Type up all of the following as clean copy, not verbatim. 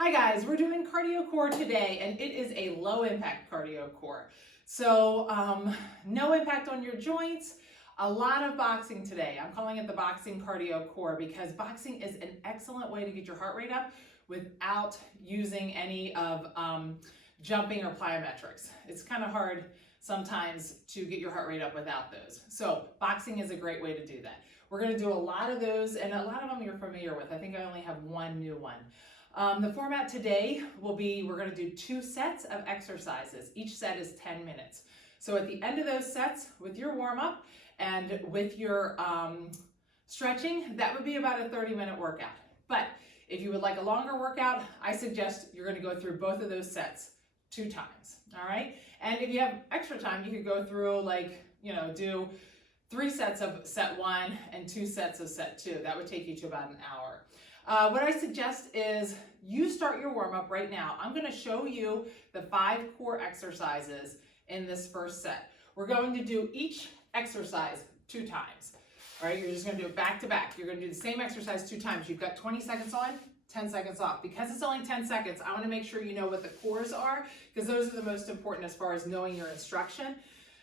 Hi guys, we're doing cardio core today and it is a low impact cardio core. So no impact on your joints, a lot of boxing today. I'm calling it the boxing cardio core because boxing is an excellent way to get your heart rate up without using any of jumping or plyometrics. It's kind of hard sometimes to get your heart rate up without those. So boxing is a great way to do that. We're going to do a lot of those and a lot of them you're familiar with. I think I only have one new one. The format today will be, we're going to do 2 sets of exercises. Each set is 10 minutes. So at the end of those sets, with your warm-up and with your stretching, that would be about a 30-minute workout. But if you would like a longer workout, I suggest you're going to go through both of those sets 2 times, all right? And if you have extra time, you could go through do 3 sets of set 1 and 2 sets of set 2. That would take you to about an hour. What I suggest is you start your warm-up right now. I'm going to show you the 5 core exercises in this first set. We're going to do each exercise 2 times. All right, you're just going to do it back to back. You're going to do the same exercise 2 times. You've got 20 seconds on, 10 seconds off. Because it's only 10 seconds, I want to make sure you know what the cores are because those are the most important as far as knowing your instruction.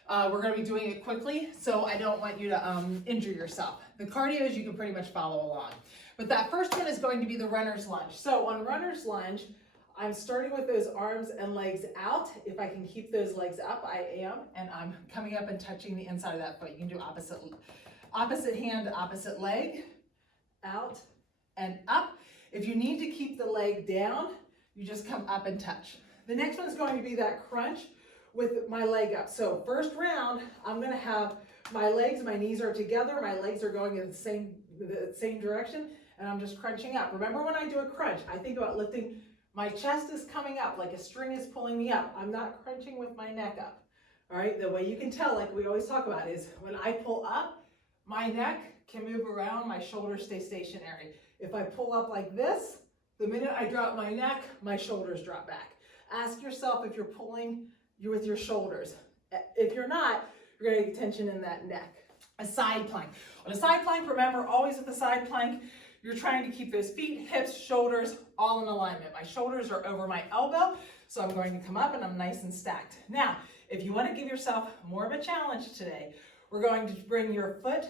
We're going to be doing it quickly, so I don't want you to injure yourself. The cardios you can pretty much follow along. But that first one is going to be the runner's lunge. So on runner's lunge, I'm starting with those arms and legs out. If I can keep those legs up, I am. And I'm coming up and touching the inside of that foot. You can do opposite hand, opposite leg, out and up. If you need to keep the leg down, you just come up and touch. The next one is going to be that crunch with my leg up. So first round, I'm going to have my legs, my knees are together, my legs are going in the same direction, and I'm just crunching up. Remember when I do a crunch, I think about lifting, my chest is coming up like a string is pulling me up. I'm not crunching with my neck up. All right, the way you can tell, like we always talk about, is when I pull up, my neck can move around, my shoulders stay stationary. If I pull up like this, the minute I drop my neck, my shoulders drop back. Ask yourself if you're pulling with your shoulders. If you're not, you're going to get tension in that neck. A side plank. On a side plank, remember, always with the side plank, you're trying to keep those feet, hips, shoulders all in alignment. My shoulders are over my elbow, so I'm going to come up and I'm nice and stacked. Now, if you want to give yourself more of a challenge today, we're going to bring your foot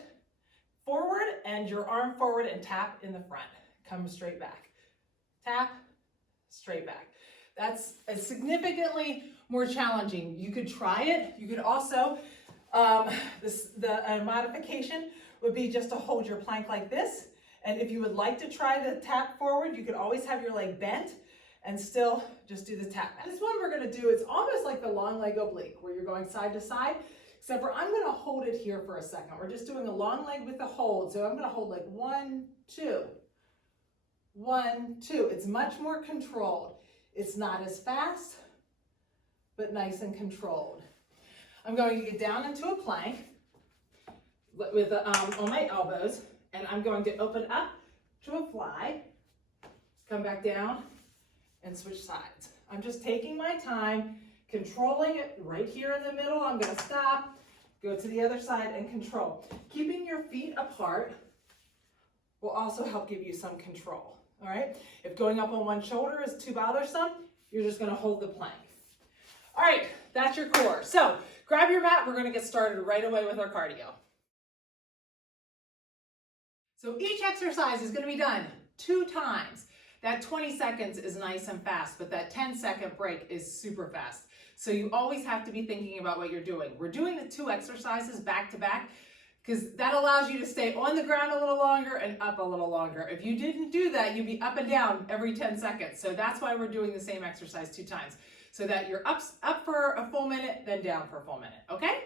forward and your arm forward and tap in the front. Come straight back. Tap, straight back. That's significantly more challenging. You could try it. You could also, the modification would be just to hold your plank like this. And if you would like to try the tap forward, you could always have your leg bent and still just do the tap. This one we're going to do, it's almost like the long leg oblique where you're going side to side, except for I'm going to hold it here for a second. We're just doing a long leg with the hold. So I'm going to hold like 1, 2, 1, 2. It's much more controlled. It's not as fast, but nice and controlled. I'm going to get down into a plank with on my elbows, and I'm going to open up to a fly, come back down, and switch sides. I'm just taking my time, controlling it right here in the middle. I'm going to stop, go to the other side, and control. Keeping your feet apart will also help give you some control. All right, if going up on one shoulder is too bothersome, you're just going to hold the plank. All right, that's your core. So grab your mat. We're going to get started right away with our cardio. So each exercise is going to be done 2 times. That 20 seconds is nice and fast, but that 10-second break is super fast. So you always have to be thinking about what you're doing. We're doing the 2 exercises back to back because that allows you to stay on the ground a little longer and up a little longer. If you didn't do that, you'd be up and down every 10 seconds. So that's why we're doing the same exercise 2 times, so that you're up for a full minute, then down for a full minute, okay?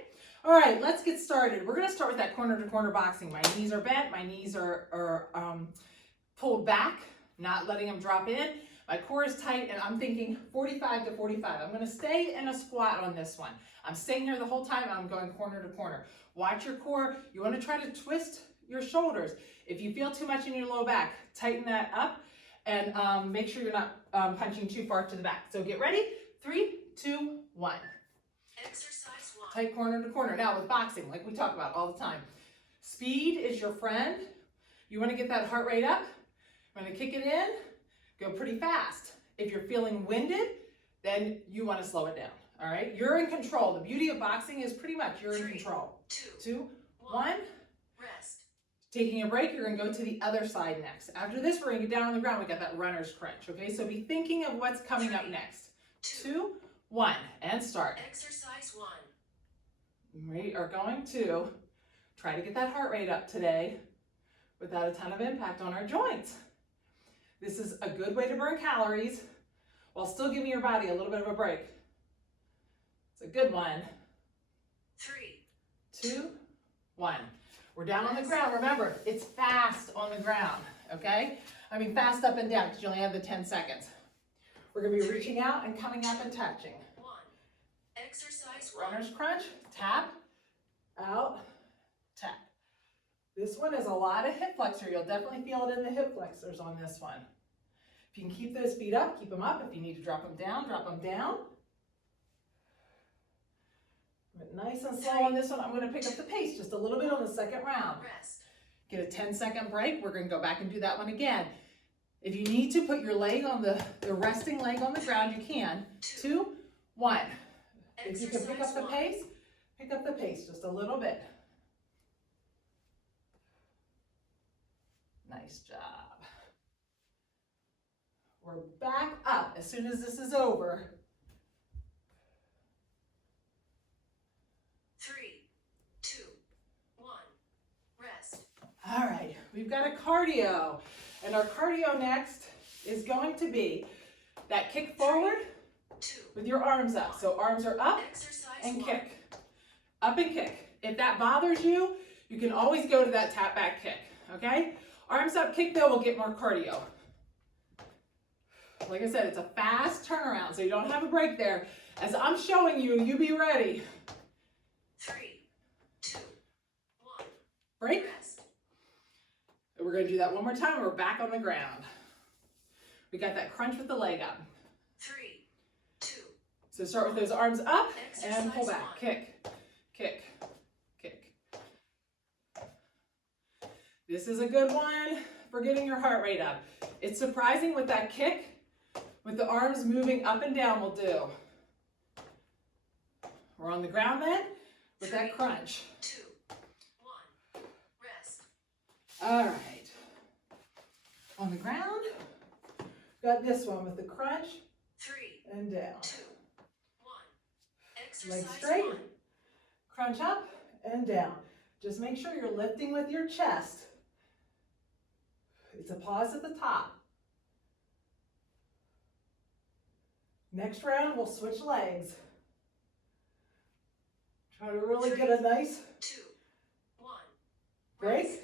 All right, let's get started. We're gonna start with that corner to corner boxing. My knees are bent, my knees are pulled back, not letting them drop in. My core is tight, and I'm thinking 45 to 45. I'm gonna stay in a squat on this one. I'm staying here the whole time, and I'm going corner to corner. Watch your core. You wanna try to twist your shoulders. If you feel too much in your low back, tighten that up, and make sure you're not punching too far to the back. So get ready, 3, 2, 1. Exercise 1. Tight corner to corner. Now with boxing, like we talk about all the time, speed is your friend. You wanna get that heart rate up. I'm gonna kick it in, go pretty fast. If you're feeling winded, then you want to slow it down. All right, you're in control. The beauty of boxing is pretty much you're in control. 2, 1. Rest. Taking a break, you're gonna go to the other side next. After this, we're gonna get down on the ground. We got that runner's crunch, okay? So be thinking of what's coming up next. 2, 1, and start. Exercise 1. We are going to try to get that heart rate up today without a ton of impact on our joints. This is a good way to burn calories while still giving your body a little bit of a break. It's a good one. 3, 2, 1. We're down on the ground. Remember, it's fast on the ground, okay? I mean fast up and down because you only have the 10 seconds. We're gonna be reaching out and coming up and touching. 1. Exercise 1. Runner's crunch, tap, out, tap. This one is a lot of hip flexor. You'll definitely feel it in the hip flexors on this one. If you can keep those feet up, keep them up. If you need to drop them down, drop them down. But nice and slow on this one. I'm going to pick up the pace just a little bit on the second round. Rest. Get a 10-second break. We're going to go back and do that one again. If you need to put your leg on the resting leg on the ground, you can. 2, 1. If you can pick up the pace, pick up the pace just a little bit. Nice job. We're back up as soon as this is over. 3, 2, 1. Rest. All right, we've got a cardio. And our cardio next is going to be that kick forward 2, with your arms up. So arms are up Exercise and 1. kick. Up and kick. If that bothers you, you can always go to that tap back kick, okay? Arms up kick though will get more cardio. Like I said, it's a fast turnaround, so you don't have a break there. As I'm showing you, you be ready. 3, 2, 1. Break. Rest. We're gonna do that one more time. We're back on the ground. We got that crunch with the leg up. 3, 2. So start with those arms up and pull Exercise back. 1. Kick, kick, kick. This is a good one for getting your heart rate up. It's surprising what that kick with the arms moving up and down will do. We're on the ground then with that crunch. 2, 1. Rest. All right. On the ground, got this one with the crunch 3, and down. 2, 1. Exercise Legs straight, 1. crunch up and down. Just make sure you're lifting with your chest. It's a pause at the top. Next round, we'll switch legs. Try to really get a nice 2, 1. break. Rest.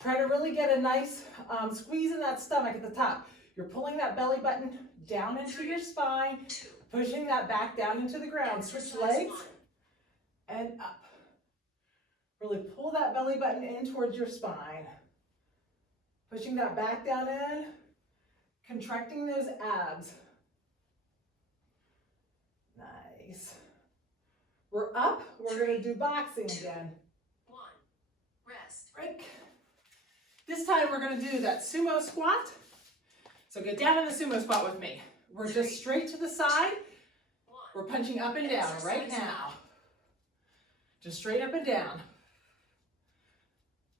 Try to really get a nice squeeze in that stomach at the top. You're pulling that belly button down into your spine, 2. pushing that back down into the ground. Switch Exercise legs 1. and up. Really pull that belly button in towards your spine. Pushing that back down in, contracting those abs. Nice. We're up, we're gonna do boxing again. 1. Rest. Break. This time we're gonna do that sumo squat. So get down in the sumo squat with me. We're just straight to the side. 1. We're punching up and down right now. Just straight up and down.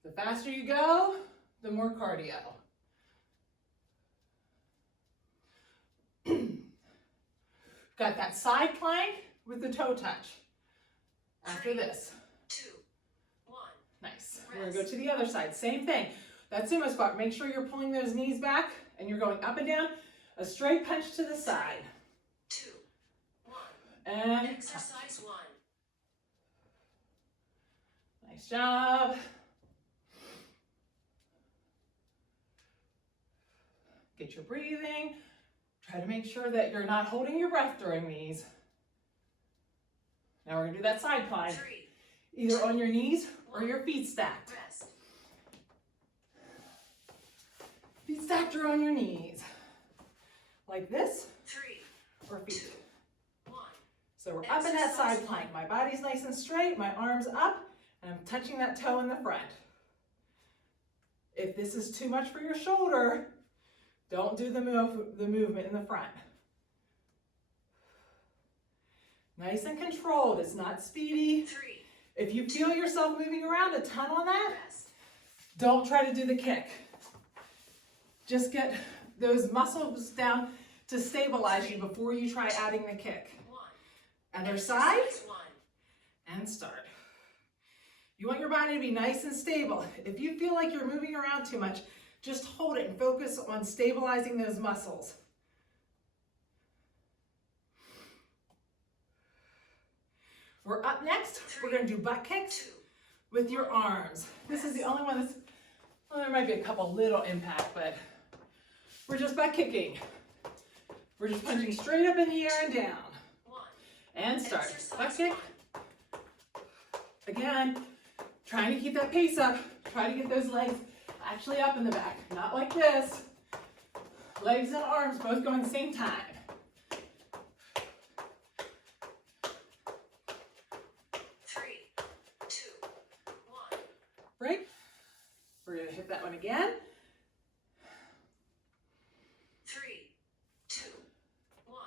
The faster you go, the more cardio. Got that side plank with the toe touch. After this. 2, 1. Nice. We're gonna go to the other side. Same thing. That sumo squat, make sure you're pulling those knees back and you're going up and down. A straight punch to the side. 2, 1. And Exercise 1. nice job. Get your breathing. Try to make sure that you're not holding your breath during these. Now we're gonna do that side plank, 3. either on your knees or your feet stacked. Rest. Feet stacked or on your knees. Like this, 3, or feet. 1. So we're up in that side plank. My body's nice and straight, my arms up, and I'm touching that toe in the front. If this is too much for your shoulder, Don't do the movement in the front. Nice and controlled. It's not speedy. 3, If you feel yourself moving around a ton on that, rest. don't try to do the kick. Just get those muscles down to stabilize you before you try adding the kick. 1, Other side, exercise 1, and start. You want your body to be nice and stable. If you feel like you're moving around too much, just hold it and focus on stabilizing those muscles. We're up next. We're going to do butt kicks 2, with your arms. This is the only one that's, well, there might be a couple little impact, but we're just butt kicking. We're just punching straight up in the air and down. 1, And start. Butt exercise kick. 1, Again, trying to keep that pace up. Try to get those legs actually up in the back. Not like this. Legs and arms both going same time. 3, 2, 1, Break. We're going to hit that one again. 3, 2, 1.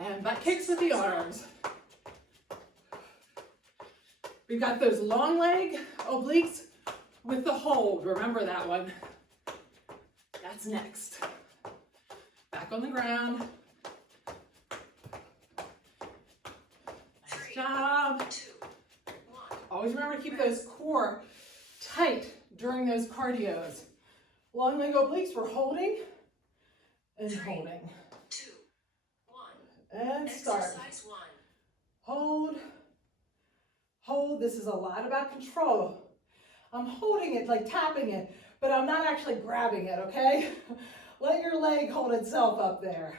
And butt kicks with the arms. We've got those long leg obliques with the hold. Remember that one. That's next. Back on the ground. Nice job. 2, 1. Always remember to keep those core tight during those cardios. Long leg obliques, we're holding and holding. 2, 1. And start. Exercise 1. Hold. Hold. This is a lot about control. I'm holding it, like tapping it, but I'm not actually grabbing it, okay? Let your leg hold itself up there.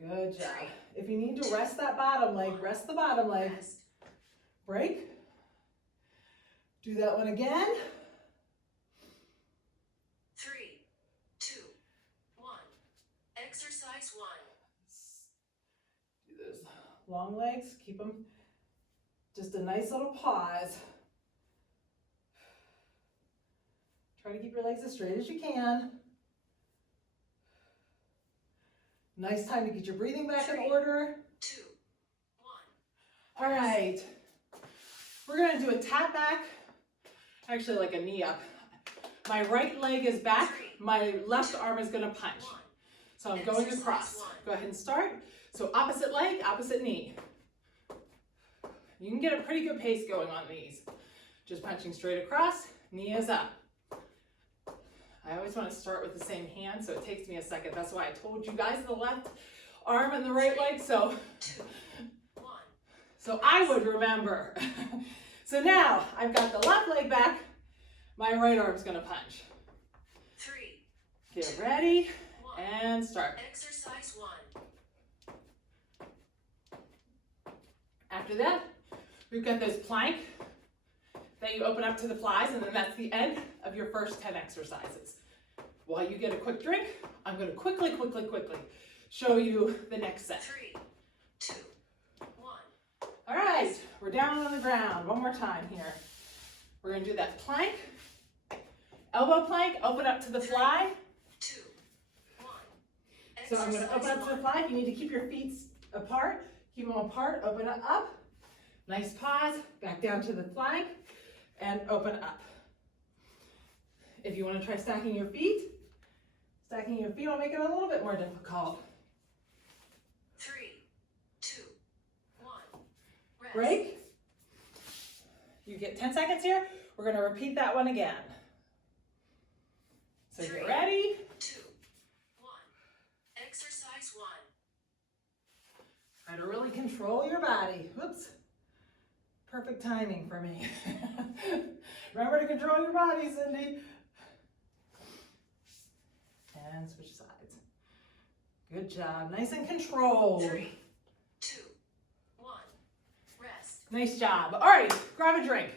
Good job. If you need to rest that bottom leg, rest the bottom leg. Rest. Break. Do that one again. 3, 2, 1. Exercise 1. Do those long legs, keep them, just a nice little pause. Try to keep your legs as straight as you can. Nice time to get your breathing back in order. 2, 1. All right, we're gonna do a tap back, actually like a knee up. My right leg is back, my left arm is gonna punch. 1. So I'm going across. Go ahead and start. So opposite leg, opposite knee. You can get a pretty good pace going on these. Just punching straight across, knee is up. I always want to start with the same hand, so it takes me a second. That's why I told you guys the left arm and the right leg, so 2, 1. I would remember. So now I've got the left leg back, my right arm's gonna punch. 3, Get ready 1. and start. Exercise 1. After that, we've got this plank that you open up to the flies, and then that's the end of your first 10 exercises. While you get a quick drink, I'm gonna quickly show you the next set. 3, 2, 1. All right, we're down on the ground. One more time here. We're gonna do that plank, elbow plank, open up to the fly. 2, 1. So I'm gonna open up to the fly. If you need to keep your feet apart, keep them apart, open it up. Nice pause, back down to the flank, and open up. If you want to try stacking your feet will make it a little bit more difficult. 3, 2, 1. Rest. Break. You get 10 seconds here. We're going to repeat that one again. So get ready. 2, 1. Exercise 1. Try to really control your body. Whoops. Perfect timing for me. Remember to control your body, Cindy. And switch sides. Good job. Nice and controlled. 3, 2, 1. Rest. Nice job. All right, grab a drink.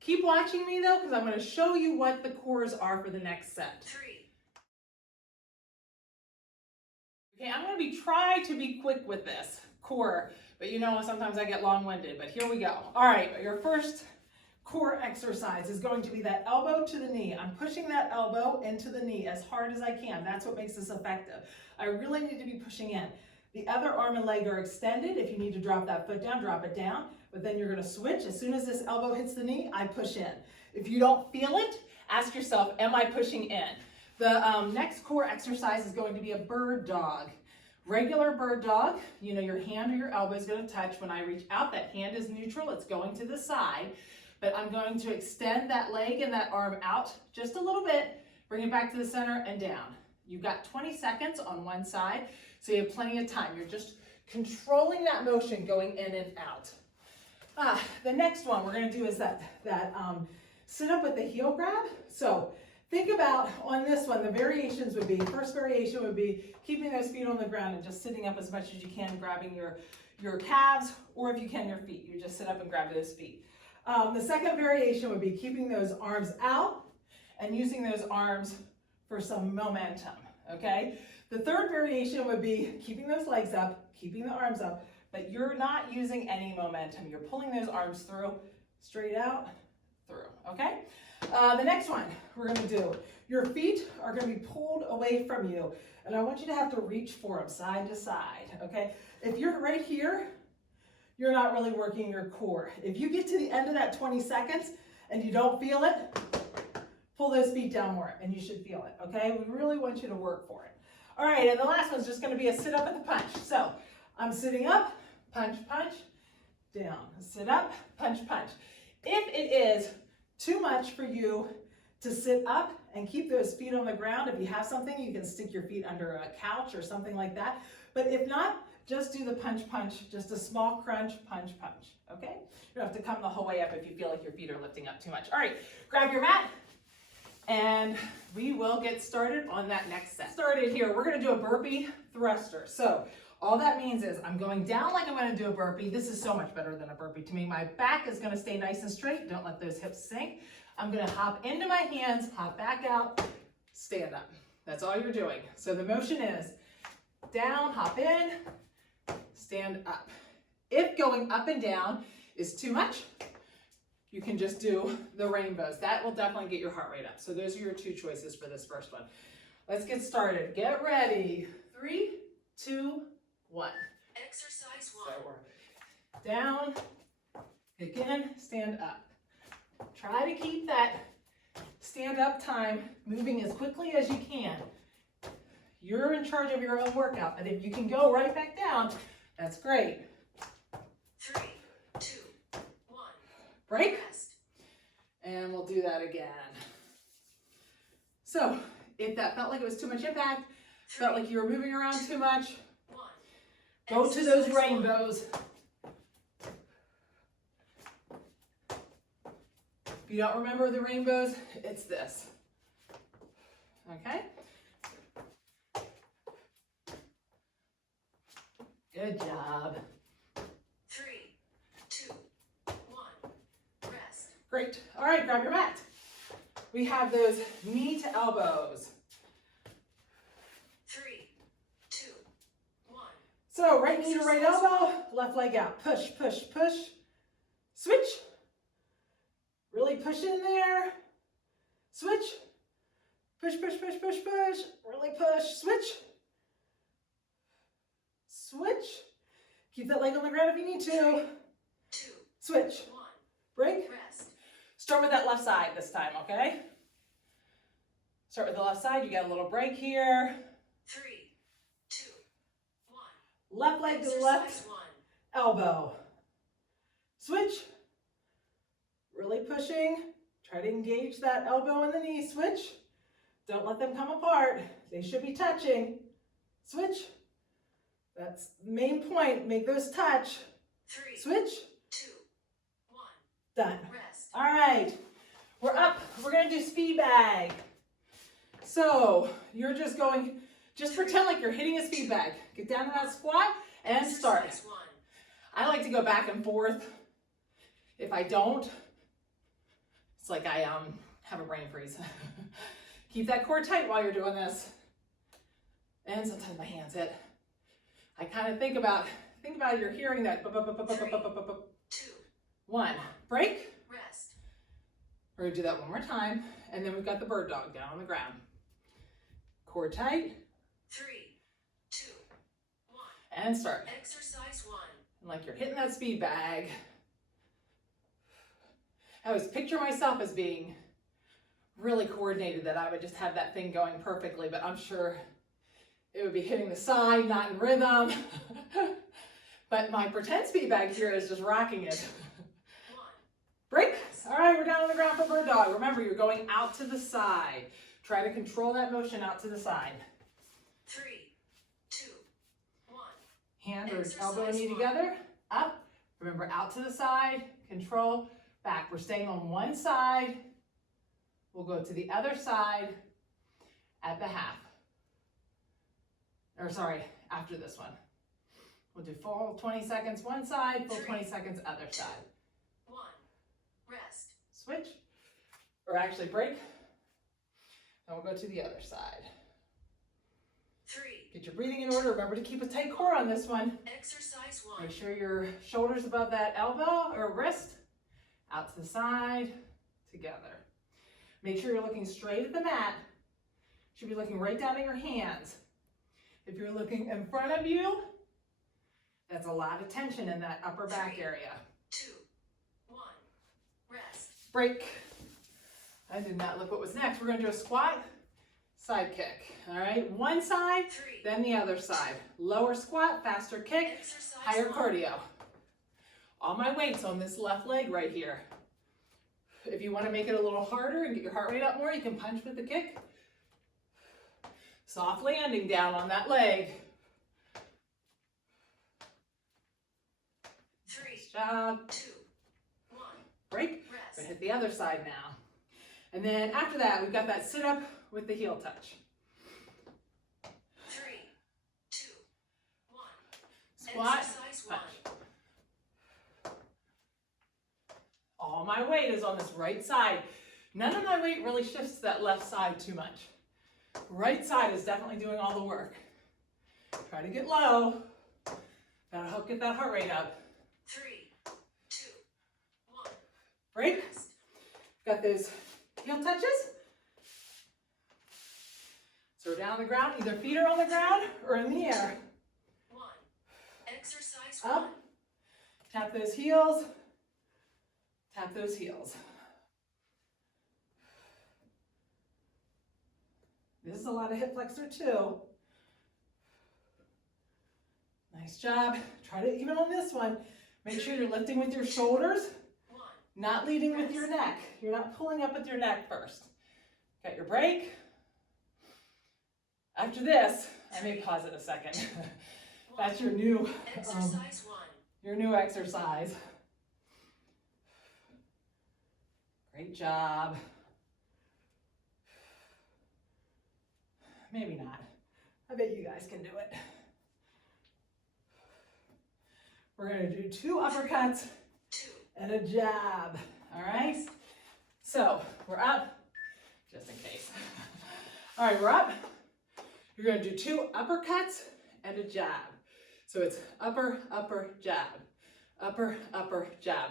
Keep watching me though, because I'm going to show you what the cores are for the next set. 3. Okay, I'm going to try to be quick with this core, but you know sometimes I get long-winded, but here we go. All right, your first core exercise is going to be that elbow to the knee. I'm pushing that elbow into the knee as hard as I can. That's what makes this effective. I really need to be pushing in. The other arm and leg are extended. If you need to drop that foot down, drop it down. But then you're going to switch. As soon as this elbow hits the knee, I push in. If you don't feel it, ask yourself, am I pushing in? The next core exercise is going to be a bird dog. Regular bird dog, you know, your hand or your elbow is going to touch. When I reach out, that hand is neutral. It's going to the side. But I'm going to extend that leg and that arm out just a little bit, bring it back to the center and down. You've got 20 seconds on one side, so you have plenty of time. You're just controlling that motion going in and out. The next one we're going to do is that sit up with the heel grab. So think about on this one, the variations would be, first variation would be keeping those feet on the ground and just sitting up as much as you can, grabbing your calves, or if you can, your feet. You just sit up and grab those feet. The second variation would be keeping those arms out and using those arms for some momentum, okay? The third variation would be keeping those legs up, keeping the arms up, but you're not using any momentum. You're pulling those arms through, straight out, through, okay? The next one we're gonna do, your feet are gonna be pulled away from you, and I want you to have to reach for them side to side, okay? If you're right here, you're not really working your core. If you get to the end of that 20 seconds and you don't feel it, pull those feet down more and you should feel it, okay? We really want you to work for it. All right, and the last one's just gonna be a sit up at the punch. So I'm sitting up, punch, punch, down. Sit up, punch, punch. If it is too much for you to sit up and keep those feet on the ground, if you have something, you can stick your feet under a couch or something like that. But if not, just do the punch, punch, just a small crunch, punch, punch, okay? You don't have to come the whole way up if you feel like your feet are lifting up too much. All right, grab your mat, and we will get started on that next set. Started here, we're gonna do a burpee thruster. So all that means is I'm going down like I'm gonna do a burpee. This is so much better than a burpee to me. My back is gonna stay nice and straight. Don't let those hips sink. I'm gonna hop into my hands, hop back out, stand up. That's all you're doing. So the motion is down, hop in, stand up. If going up and down is too much, you can just do the rainbows. That will definitely get your heart rate up. So those are your two choices for this first one. Let's get started. Get ready. 3, 2, 1. Exercise So 1. we're down, kick in, stand up. Try to keep that stand up time moving as quickly as you can. You're in charge of your own workout, but if you can go right back down, that's great. 3, 2, 1. Break, Rest. and we'll do that again. So if that felt like it was too much impact, felt like you were moving around too much, 1. go to those Exercise 1. rainbows. If you don't remember the rainbows, it's this. Okay? Good job. 3, 2, 1. Rest. Great. All right, grab your mat. We have those knee to elbows. 3, 2, 1. So right knee to right elbow, left leg out. Push, push, push. Switch. Really push in there. Switch. Push, push, push, push, push. Really push. Switch. Switch. Keep that leg on the ground if you need to. 2, Switch. 1. Break. Rest. Start with that left side this time, okay? Start with the left side. You got a little break here. 3, 2, 1. Left leg to the left Exercise 1. elbow. Switch. Really pushing. Try to engage that elbow and the knee. Switch. Don't let them come apart. They should be touching. Switch. That's the main point. Make those touch. 3, Switch. 2, 1. Done. Rest. All right. We're up. We're going to do speed bag. So you're just going, just pretend like you're hitting a speed bag. Get down to that squat and start. Exercise 1. I like to go back and forth. If I don't, it's like I have a brain freeze. Keep that core tight while you're doing this. And sometimes my hands hit. I kind of think about you're hearing that. 3, 2, 1. Break. rest. We're gonna do that one more time, and then we've got the bird dog down on the ground. Core tight. 3, 2, 1. And start. Exercise 1. And like you're hitting that speed bag. I always picture myself as being really coordinated, that I would just have that thing going perfectly, but I'm sure it would be hitting the side, not in rhythm. But my pretend speed bag here is just rocking it. 1. Break. All right, we're down on the ground for bird dog. Remember, you're going out to the side. Try to control that motion out to the side. 3, 2, 1. Hand or Exercise elbow and knee 1. together. Up. Remember, out to the side. Control. Back. We're staying on one side. We'll go to the other side at the half. Or sorry, after this one. We'll do full 20 seconds one side, full 20 seconds other side. 1. Rest. Switch. Or actually break. And we'll go to the other side. 3. Get your breathing in order. Remember to keep a tight core on this one. Exercise 1. Make sure your shoulders above that elbow or wrist. Out to the side, together. Make sure you're looking straight at the mat. Should be looking right down at your hands. If you're looking in front of you, that's a lot of tension in that upper back 3, area. 2, 1. Rest. Break. I did not look what was next. We're gonna do a squat, side kick. All right, one side, 3. then the other side. Lower squat, faster kick, Exercise higher 1. cardio. All my weight's on this left leg right here. If you want to make it a little harder and get your heart rate up more, you can punch with the kick. Soft landing down on that leg. 3, Nice job. 2, 1. Break. We're Rest. gonna hit the other side now. And then after that, we've got that sit up with the heel touch. 3, 2, 1. Squat, Exercise 1. punch. All my weight is on this right side. None of my weight really shifts to that left side too much. Right side is definitely doing all the work. Try to get low. That'll help get that heart rate up. 3, 2, 1. Break. Rest. Got those heel touches. So we're down on the ground. Either feet are on the ground or in the air. 1. Exercise 1. Up. Tap those heels. Tap those heels. This is a lot of hip flexor too. Nice job. Try to even on this one. Make sure you're lifting with your shoulders, 1. not leading with your neck. You're not pulling up with your neck first. Got your break. After this, I may pause it a second. That's your new Exercise 1. exercise. Great job. Maybe not. I bet you guys can do it. We're gonna do 2 uppercuts 2. and a jab, all right? So we're up, just in case. All right, we're up. You're gonna do 2 uppercuts and a jab. So it's upper, upper, jab, upper, upper, jab.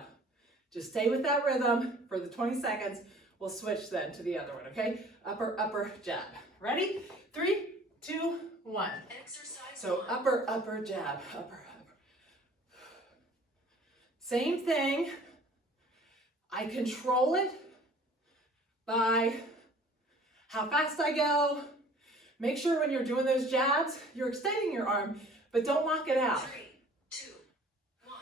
Just stay with that rhythm for the 20 seconds. We'll switch then to the other one, okay? Upper, upper, jab. Ready? 3, 2, 1. Exercise So 1. upper, upper, jab, upper, upper. Same thing. I control it by how fast I go. Make sure when you're doing those jabs, you're extending your arm, but don't lock it out. 3, 2, 1.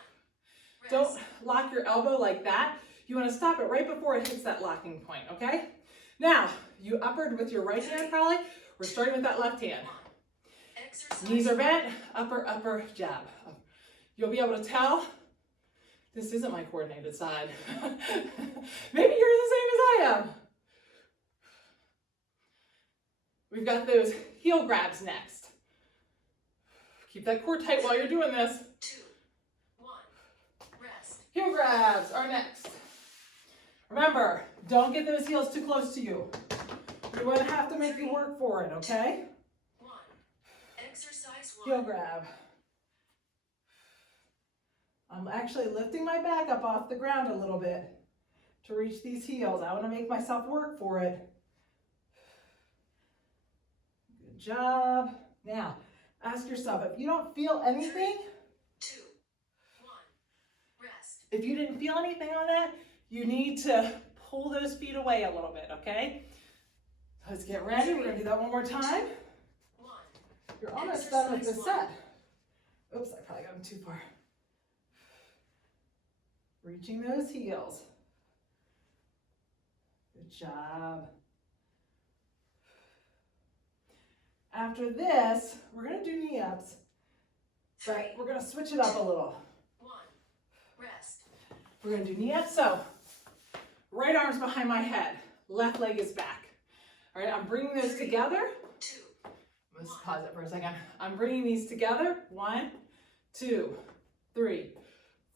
Rest. Don't lock your elbow like that. You want to stop it right before it hits that locking point, okay? Now, you uppered with your right hand probably. We're starting with that left hand. 1. Exercise Knees are 1. bent, upper, upper, jab. You'll be able to tell this isn't my coordinated side. Maybe you're the same as I am. We've got those heel grabs next. Keep that core tight while you're doing this. 2, 1. Rest. Heel grabs are next. Remember, don't get those heels too close to you. You're going to have to make you work for it, okay? 1. Exercise 1. Heel grab. I'm actually lifting my back up off the ground a little bit. to reach these heels. I want to make myself work for it. Good job. Now, ask yourself, if you don't feel anything, 2, 1, rest. if you didn't feel anything on that, you need to pull those feet away a little bit, okay? Let's get ready. We're gonna do that one more time. 1, You're almost done with this set. Oops, I probably got them too far. Reaching those heels. Good job. After this, we're gonna do knee ups, but 3, we're gonna switch it up a little. 1, rest. We're gonna do knee ups, so right arm's behind my head, left leg is back. All right, I'm bringing those together. 2, Let's pause it for a second. I'm bringing these together. 1, 2, 3,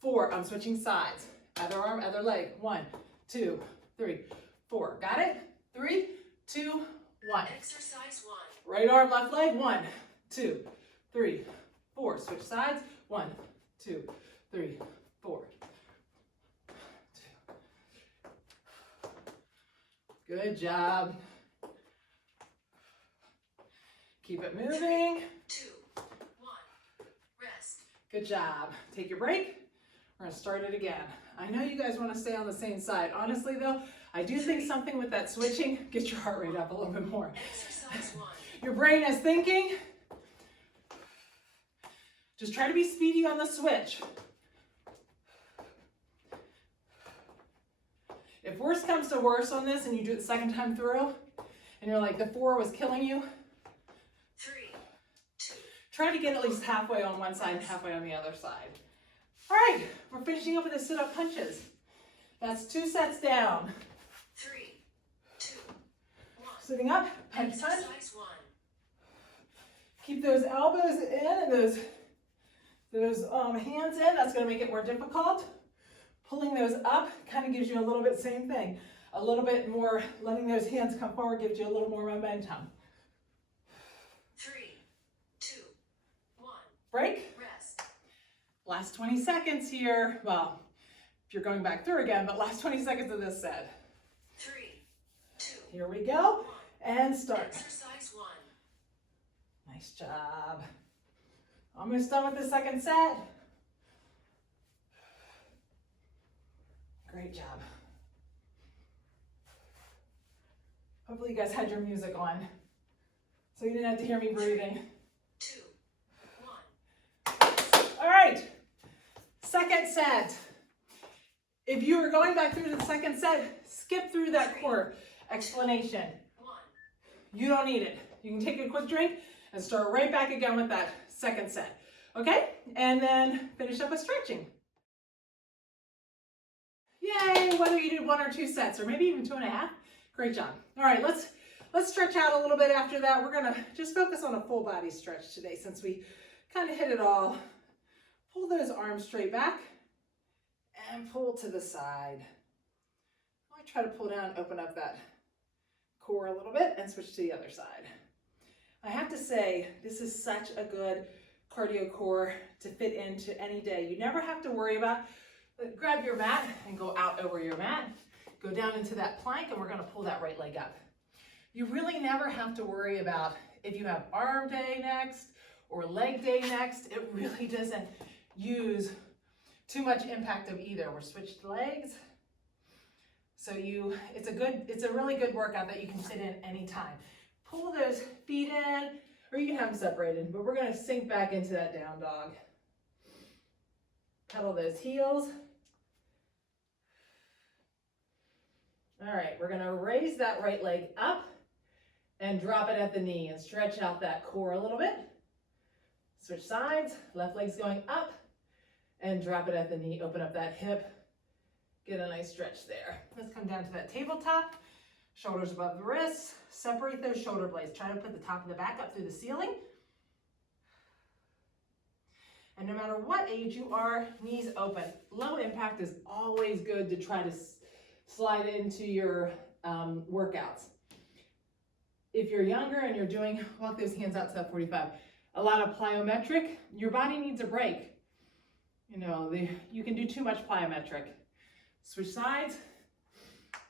4. I'm switching sides. Other arm, other leg. 1, 2, 3, 4. Got it? 3, 2, 1. Exercise 1. Right arm, left leg. 1, 2, 3, 4. Switch sides. 1, 2, 3, 4. Good job. Keep it moving. 2, 1, rest. Good job. Take your break. We're gonna start it again. I know you guys want to stay on the same side. Honestly though, I do think something with that switching gets your heart rate up a little bit more. Exercise 1. Your brain is thinking. Just try to be speedy on the switch. If worse comes to worse on this and you do it the second time through and you're like the 4 was killing you, 3, 2, try to get at least halfway on one side and halfway on the other side. All right, we're finishing up with the sit-up punches. That's 2 sets down. 3, 2, 1. Sitting up, punch, punch. Exercise 1. Keep those elbows in and those hands in. That's going to make it more difficult. Pulling those up kind of gives you a little bit, same thing. A little bit more, letting those hands come forward gives you a little more momentum. 3, 2, 1. Break. Rest. Last 20 seconds here. Well, if you're going back through again, but last 20 seconds of this set. 3, 2, Here we go. And start. exercise 1. Nice job. Almost done with the second set. Great job. Hopefully you guys had your music on, so you didn't have to hear me breathing. 2, 1. All right, second set. If you are going back through to the second set, skip through that core explanation. 1. You don't need it. You can take a quick drink and start right back again with that second set. Okay? And then finish up with stretching. Yay, whether you did 1 or 2 sets, or maybe even 2.5. Great job. All right, let's stretch out a little bit after that. We're gonna just focus on a full body stretch today since we kind of hit it all. Pull those arms straight back and pull to the side. I try to pull down, open up that core a little bit and switch to the other side. I have to say, this is such a good cardio core to fit into any day. You never have to worry about, grab your mat and go out over your mat, go down into that plank, and we're gonna pull that right leg up. You really never have to worry about if you have arm day next or leg day next. It really doesn't use too much impact of either. We're switched legs. So it's a really good workout that you can fit in anytime. Pull those feet in, or you can have them separated, but we're gonna sink back into that down dog. Pedal those heels. All right, we're gonna raise that right leg up and drop it at the knee and stretch out that core a little bit. Switch sides, left leg's going up and drop it at the knee, open up that hip, get a nice stretch there. Let's come down to that tabletop, shoulders above the wrists, separate those shoulder blades. Try to put the top of the back up through the ceiling. And no matter what age you are, knees open. Low impact is always good to try to slide into your workouts. If you're younger and you're doing, walk those hands out to that 45, a lot of plyometric, your body needs a break. You know, you can do too much plyometric. Switch sides,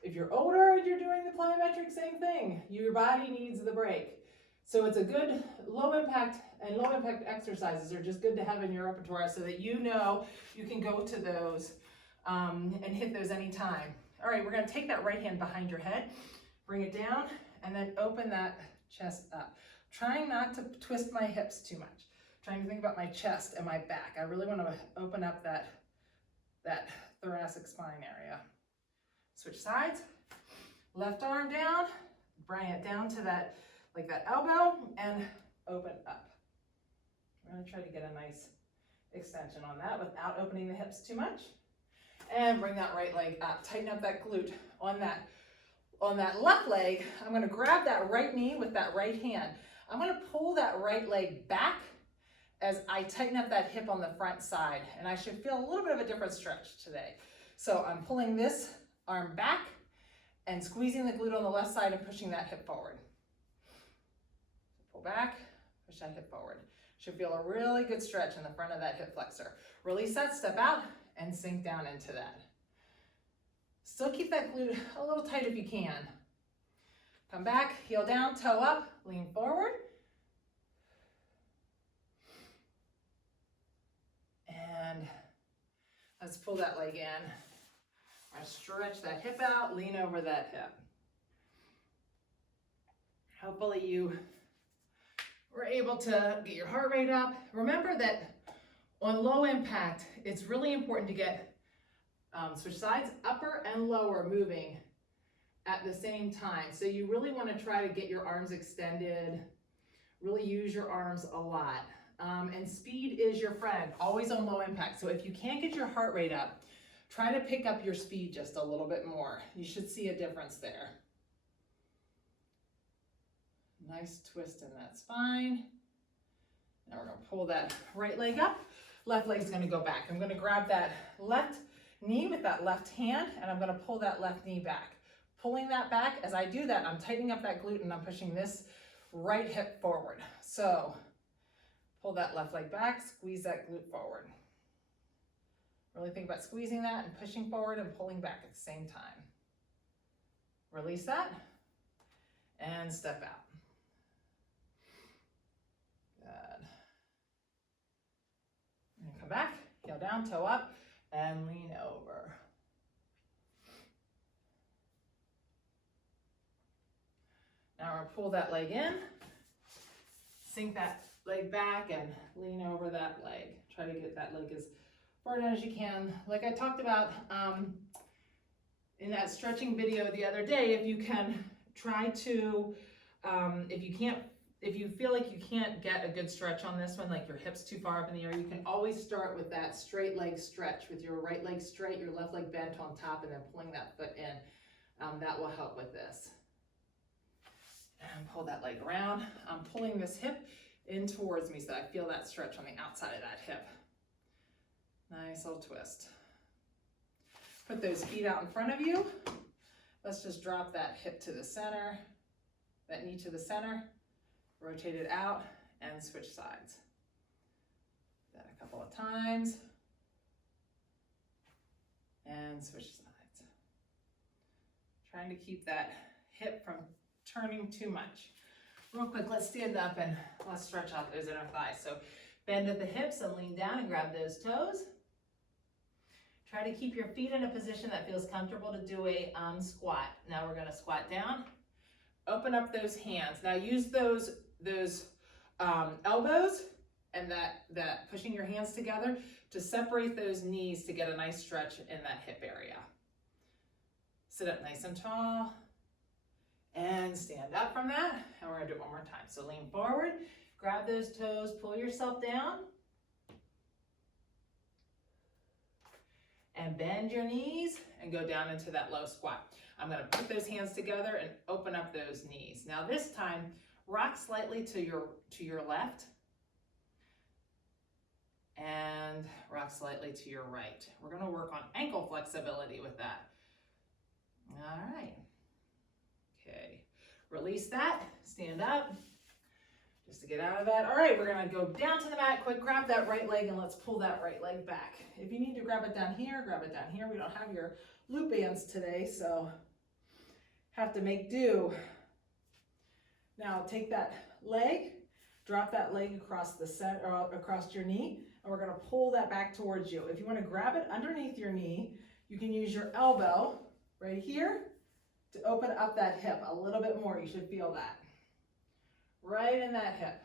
If you're older and you're doing the plyometric, same thing. Your body needs the break. So it's a good low impact, and low impact exercises are just good to have in your repertoire so that you know you can go to those and hit those anytime. All right, we're gonna take that right hand behind your head, bring it down, and then open that chest up. Trying not to twist my hips too much. Trying to think about my chest and my back. I really wanna open up that thoracic spine area. Switch sides, left arm down, bring it down to that, like that elbow, and open up. We're gonna try to get a nice extension on that without opening the hips too much. And bring that right leg up. Tighten up that glute on that left leg. I'm gonna grab that right knee with that right hand. I'm gonna pull that right leg back as I tighten up that hip on the front side. And I should feel a little bit of a different stretch today. So I'm pulling this arm back and squeezing the glute on the left side and pushing that hip forward. Pull back, push that hip forward. Should feel a really good stretch in the front of that hip flexor. Release that, step out, and sink down into that. Still keep that glute a little tight if you can. Come back, heel down, toe up, lean forward. And let's pull that leg in. I'm gonna stretch that hip out, lean over that hip. Hopefully you were able to get your heart rate up. Remember that on low impact, it's really important to get switch sides, upper and lower moving at the same time. So you really want to try to get your arms extended, really use your arms a lot. And speed is your friend, always on low impact. So if you can't get your heart rate up, try to pick up your speed just a little bit more. You should see a difference there. Nice twist in that spine. Now we're gonna pull that right leg up. Left leg's gonna go back. I'm gonna grab that left knee with that left hand, and I'm gonna pull that left knee back. Pulling that back, as I do that, I'm tightening up that glute and I'm pushing this right hip forward. So pull that left leg back, squeeze that glute forward. Really think about squeezing that and pushing forward and pulling back at the same time. Release that and step out. Good. And come back, heel down, toe up, and lean over. Now we're gonna pull that leg in, sink that leg back and lean over that leg. Try to get that leg as far down as you can. Like I talked about in that stretching video the other day, if you can try to, if you feel like you can't get a good stretch on this one, like your hips too far up in the air, you can always start with that straight leg stretch with your right leg straight, your left leg bent on top, and then pulling that foot in. That will help with this. And pull that leg around. I'm pulling this hip in towards me so I feel that stretch on the outside of that hip. Nice little twist. Put those feet out in front of you. Let's just drop that hip to the center, that knee to the center, rotate it out, and switch sides. Do that a couple of times. And switch sides. Trying to keep that hip from turning too much. Real quick, let's stand up and let's stretch out those inner thighs. So bend at the hips and lean down and grab those toes. Try to keep your feet in a position that feels comfortable to do a squat. Now we're gonna squat down. Open up those hands. Now use those elbows and that pushing your hands together to separate those knees to get a nice stretch in that hip area. Sit up nice and tall. And stand up from that, and we're gonna do it one more time. So lean forward, grab those toes, pull yourself down, and bend your knees and go down into that low squat. I'm gonna put those hands together and open up those knees. Now this time, rock slightly to your left, and rock slightly to your right. We're gonna work on ankle flexibility with that. All right. Okay, release that, stand up, just to get out of that. All right, we're gonna go down to the mat, quick, grab that right leg and let's pull that right leg back. If you need to grab it down here, grab it down here. We don't have your loop bands today, so have to make do. Now take that leg, drop that leg across the center, or across your knee, and we're gonna pull that back towards you. If you wanna grab it underneath your knee, you can use your elbow right here to open up that hip a little bit more. You should feel that. Right in that hip.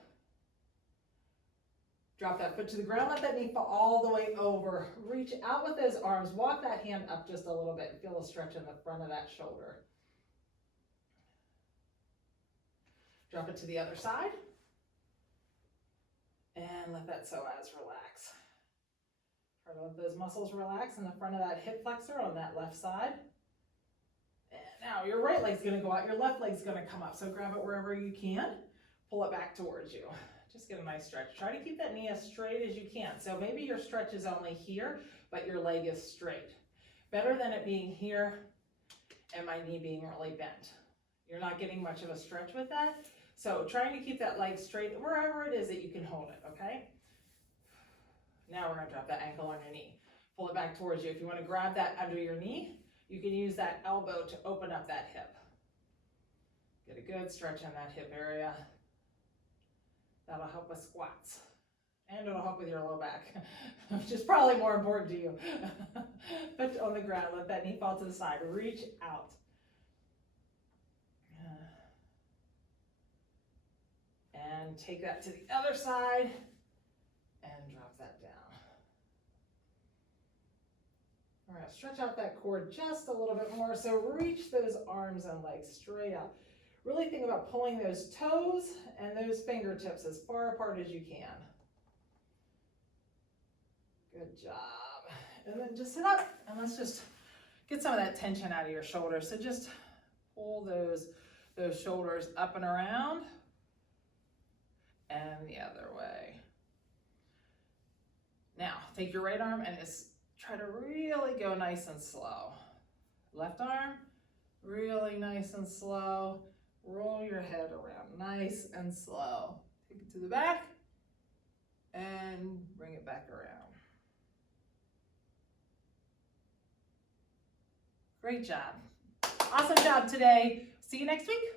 Drop that foot to the ground, let that knee fall all the way over. Reach out with those arms, walk that hand up just a little bit. Feel a stretch in the front of that shoulder. Drop it to the other side. And let that psoas relax. Try to let those muscles relax in the front of that hip flexor on that left side. And now your right leg's gonna go out, your left leg's gonna come up. So grab it wherever you can, pull it back towards you. Just get a nice stretch. Try to keep that knee as straight as you can. So maybe your stretch is only here, but your leg is straight. Better than it being here and my knee being really bent. You're not getting much of a stretch with that. So trying to keep that leg straight wherever it is that you can hold it, okay? Now we're gonna drop that ankle on your knee. Pull it back towards you. If you wanna grab that under your knee, you can use that elbow to open up that hip. Get a good stretch in that hip area. That'll help with squats. And it'll help with your low back, which is probably more important to you. Put on the ground, let that knee fall to the side. Reach out. And take that to the other side and drop that down. All right, stretch out that core just a little bit more. So reach those arms and legs straight out. Really think about pulling those toes and those fingertips as far apart as you can. Good job. And then just sit up and let's just get some of that tension out of your shoulders. So just pull those shoulders up and around and the other way. Now, take your right arm and just try to really go nice and slow. Left arm, really nice and slow. Roll your head around nice and slow. Take it to the back and bring it back around. Great job. Awesome job today. See you next week.